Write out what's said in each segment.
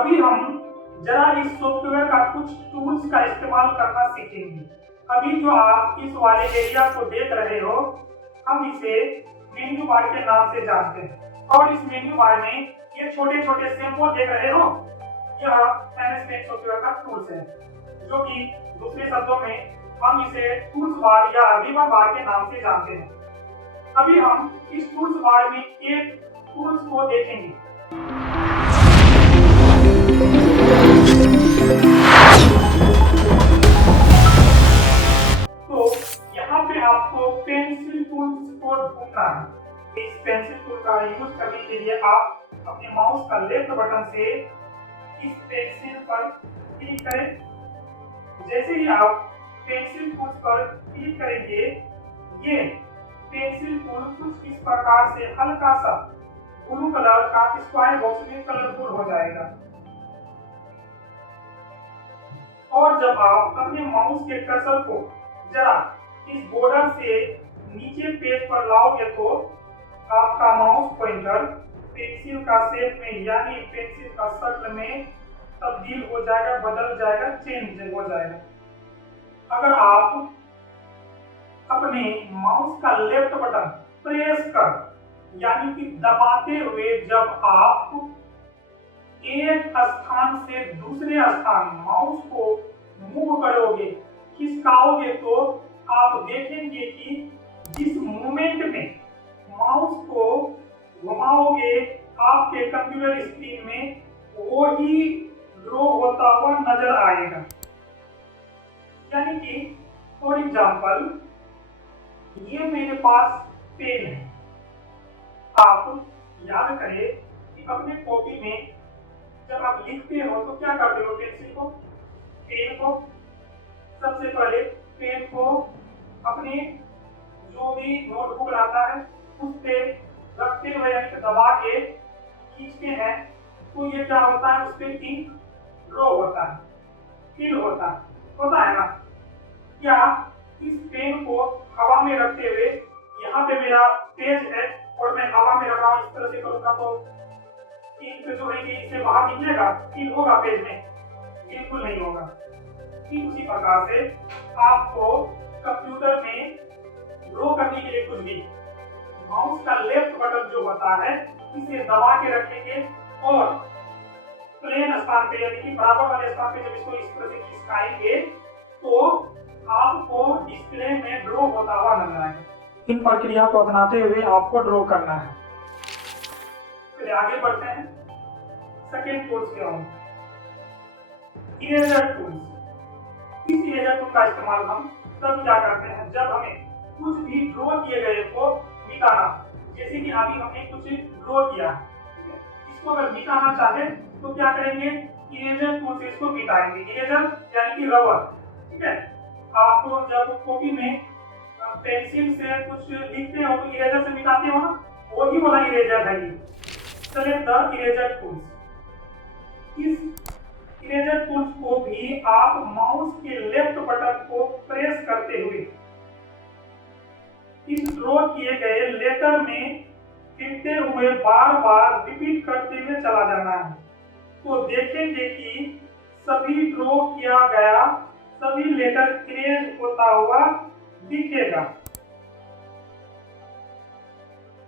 अभी हम जरा इस सॉफ्टवेयर का कुछ टूल्स का इस्तेमाल करना सीखेंगे। अभी जो आप इस वाले एरिया को देख रहे हो, हम इसे मेन्यू बार के नाम से जानते हैं। और इस मेन्यू बार में ये छोटे छोटे सिंबल देख रहे हो, यह MS पेंट सॉफ्टवेयर का टूल्स है, जो कि दूसरे शब्दों में हम इसे टूल्स बार या रिबन बार के नाम से जानते हैं। अभी हम इस टूल्स बार में एक टूल्स को देखेंगे। तो यहाँ पे आपको पेंसिल टूल्स को ढूंढना है। इस पेंसिल टूल का यूज करने के लिए आप अपने माउस का लेफ्ट बटन से इस पेंसिल पर क्लिक करें। जैसे ही आप पेंसिल टूल पर क्लिक करेंगे, ये पेंसिल टूल कुछ इस प्रकार से हल्का सा ब्लू कलर का स्क्वायर बॉक्स में कलरफुल हो जाएगा। और जब आप अपने माउस के कर्सर को जरा इस बॉर्डर से नीचे पेज पर लाओगे तो आपका माउस पॉइंटर पेंसिल का शेप में यानी पेंसिल का शक्ल में तब्दील हो जाएगा, बदल जाएगा, चेंज हो जाएगा। अगर आप अपने माउस का लेफ्ट बटन प्रेस कर यानी कि दबाते हुए जब आप एक स्थान से दूसरे स्थान माउस को मूव करोगे, खिसकाओगे, तो आप देखेंगे कि जिस मूवमेंट में माउस को घुमाओगे आपके कंप्यूटर स्क्रीन में वही ड्रॉ होता हुआ नजर आएगा। यानी कि फॉर एग्जाम्पल ये मेरे पास पेन है। आप याद करें कि अपने कॉपी में जब आप लिखते हो तो क्या करते हो? पेंसिल को, पेन को, सबसे पहले पेन को अपने जो भी नोटबुक रहता है उस पे रखते हुए दबा के खींचते हैं, तो ये क्या होता है? उस पे इंक ड्रॉ होता है, फिल होता है ना? क्या इस पेन को हवा में रखते हुए, यहाँ पे मेरा पेज है और मैं हवा में रख रहा हूँ, इस तरह से करूँगा तो इंक जो है कि इससे बाहर निकलेगा, फिल होगा पेज में? बिल्कुल नहीं होगा। ठीक उसी प्रकार से आपको कंप्यूटर में ड्रॉ करने के लिए कुछ भी माउस का लेफ्ट बटन जो होता है इसे दबा के रखेंगे और प्लेन स्थान पे यानी कि बराबर वाले स्थान पे जब इसको इस तरह से खिसकाएंगे तो आपको डिस्प्ले में ड्रॉ होता हुआ नजर आएगा। इन प्रक्रिया को अपनाते हुए आपको ड्रॉ करना है। फिर आगे बढ़ते हैं सेकेंड टूल्स के ओर, इरेजर टूल्स। इस इरेजर टूल का इस्तेमाल हम तब क्या करते हैं जब हमें कुछ भी ड्रॉ किए गए को मिटाना। जैसे कि अभी हमने कुछ ड्रॉ किया, इसको अगर मिटाना चाहे तो क्या करेंगे? इरेजर टूल से इसको मिटाएंगे। इरेजर यानी कि रबर, ठीक है? आपको जब कॉपी में पेंसिल से कुछ लिखते हो तो इरेजर से मिटाते हो ना, वही वाला इरेजर है ये। Select the eraser tools. इस इरेजर टूल्स को भी आप माउस के लेफ्ट बटन को प्रेस करते हुए इस ड्रॉ किए गए लेटर में फिरते हुए बार बार रिपीट करते हुए चला जाना है। तो देखेंगे कि सभी ड्रॉ किया गया सभी लेटर इरेज होता हुआ दिखेगा।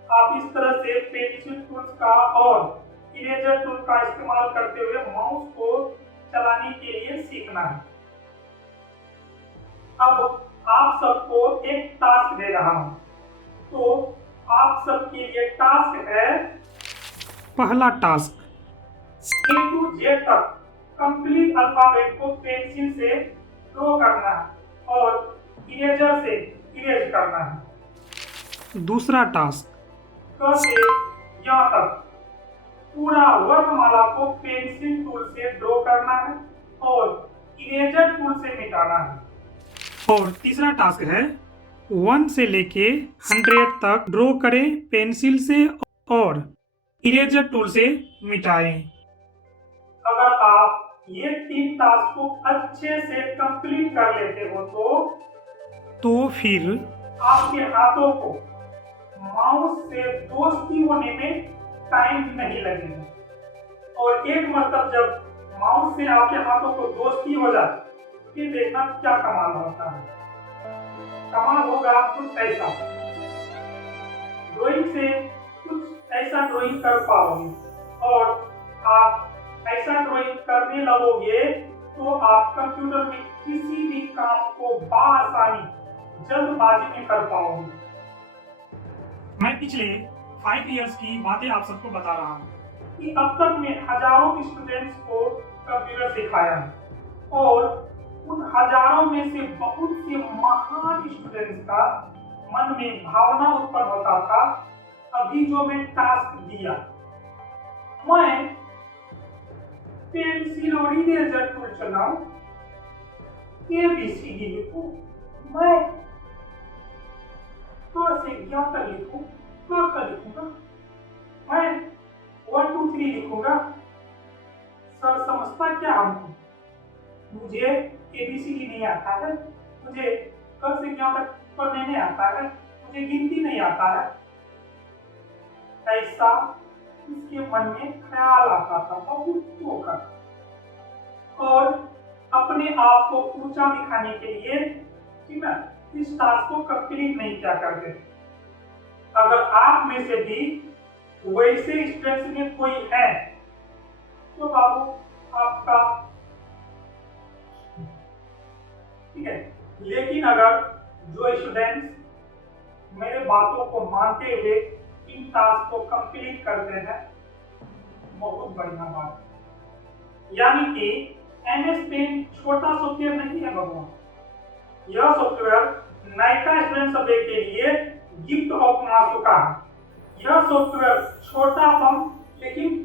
आप इस तरह से पेंसिल टूल्स का और इरेजर टूल का इस्तेमाल करते हुए माउस को चलाने के लिए सीखना है। अब आप सबको एक टास्क दे रहा हूं, तो आप सबके लिए टास्क है, पहला टास्क A to Z तक कंप्लीट अल्फाबेट को पेंसिल से ड्रॉ करना है और इरेजर से इरेज करना है। दूसरा टास्क क से यहाँ तक पूरा वर्णमाला को पेंसिल टूल से ड्रॉ करना है और इरेजर टूल से मिटाना है। और तीसरा टास्क है 1 से लेके 100 तक ड्रॉ करें पेंसिल से और इरेजर टूल से मिटाएं। अगर आप ये 3 टास्क को अच्छे से कंप्लीट कर लेते हो तो फिर आपके हाथों को माउस से दोस्ती होने में टाइम नहीं लगेगा और एक मतलब जब माउस से आपके हाथों को दोस्ती हो जाए फिर देखना क्या कमाल होता है। कमाल होगा कुछ ऐसा, ड्राइंग से कुछ ऐसा ड्राइंग कर पाओगे और आप ऐसा ड्राइंग करने लगोगे तो आप कंप्यूटर में किसी भी काम को बआसानी जल्दबाजी में कर पाओगे। मैं पिछले 5 इयर्स की बातें आप सबको बता रहा हूँ कि अब तक मैं हजारों स्टूडेंट्स को कंप्यूटर सिखाया है और उन हजारों में से बहुत से महान स्टूडेंट्स का मन में भावना उत्पन्न होता था, अभी जो मैं टास्क दिया, मैं पेंसिल और इरेजर टूल चलाऊं, ABCD लिखूं, मैं क से ज्ञ तक लिखूं, क लिखूंगा, मैं 1 2 3 लिखूंगा। सर समझता क्या हमको? मुझे ABCD नहीं आता है, मुझे क से ज्ञ तक पढ़ने नहीं आता है, मुझे गिनती नहीं आता है। ऐसा उसके मन में ख्याल आता था बहुत होकर। और अपने आप को ऊंचा दिखाने के लिए कि मैं इस टास्क को कंप्लीट नहीं किया करते। अगर आप में से भी वैसे स्टूडेंट्स में कोई है तो बाबू आपका ठीक है। लेकिन अगर जो स्टूडेंट्स मेरे बातों को मानते हुए इन टास्क को कंप्लीट करते हैं, बहुत बढ़िया बात। यानी कि MS पेंट छोटा सॉफ्टवेयर नहीं है भगवान, यह सॉफ्टवेयर नायका स्टूडेंट सभी के लिए गिफ्ट ऑफ मासूका है। यह सॉफ्टवेयर छोटा बम लेकिन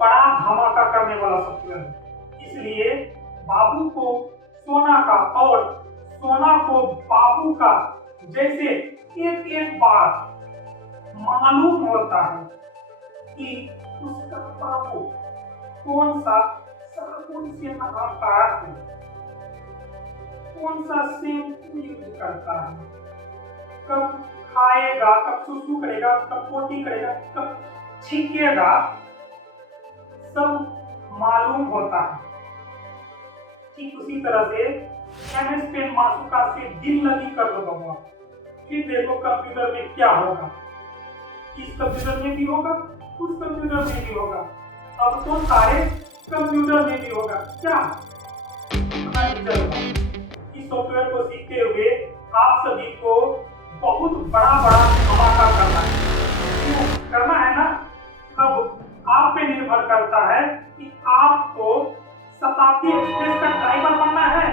बड़ा धमाका करने वाला सॉफ्टवेयर है। इसलिए बाबू को सोना का और सोना को बाबू का जैसे एक एक बार मालूम होता है कि उसका बाबू कौन सा साबुन से नहाता है, कौन सा शैम्पू यूज करता है, कब खाएगा, कब सुसु करेगा, कब पोटी करेगा, कब छींकेगा, सब मालूम होता है। ठीक उसी तरह से MS पेंट मासूका से दिल लगी कर दो भगवान, फिर देखो कंप्यूटर में क्या होगा। इस कंप्यूटर में भी होगा, उस कंप्यूटर में भी होगा, अब तो सारे कंप्यूटर में भी होगा। क्या इस सॉफ्टवेयर को सीखते हुए आप सभी को बहुत बड़ा बड़ा धमाका करना है। क्यों करना है ना? अब आप पे निर्भर करता है कि आपको शताब्दी एक्सप्रेस का ड्राइवर बनना है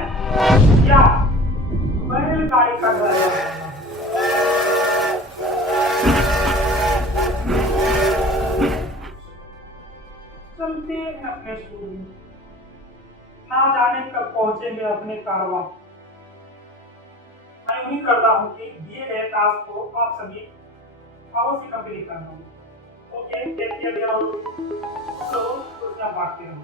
या बैलगाड़ी का ड्राइवर बनना है। चलते हैं अपने स्कूल में, ना जाने कब पहुंचेंगे अपने कारवां। मैं उम्मीद करता हूं कि दिए गए टास्क को आप सभी अवश्य कंप्लीट करना होगा। ओके, टेक केयर, बांटते रहो।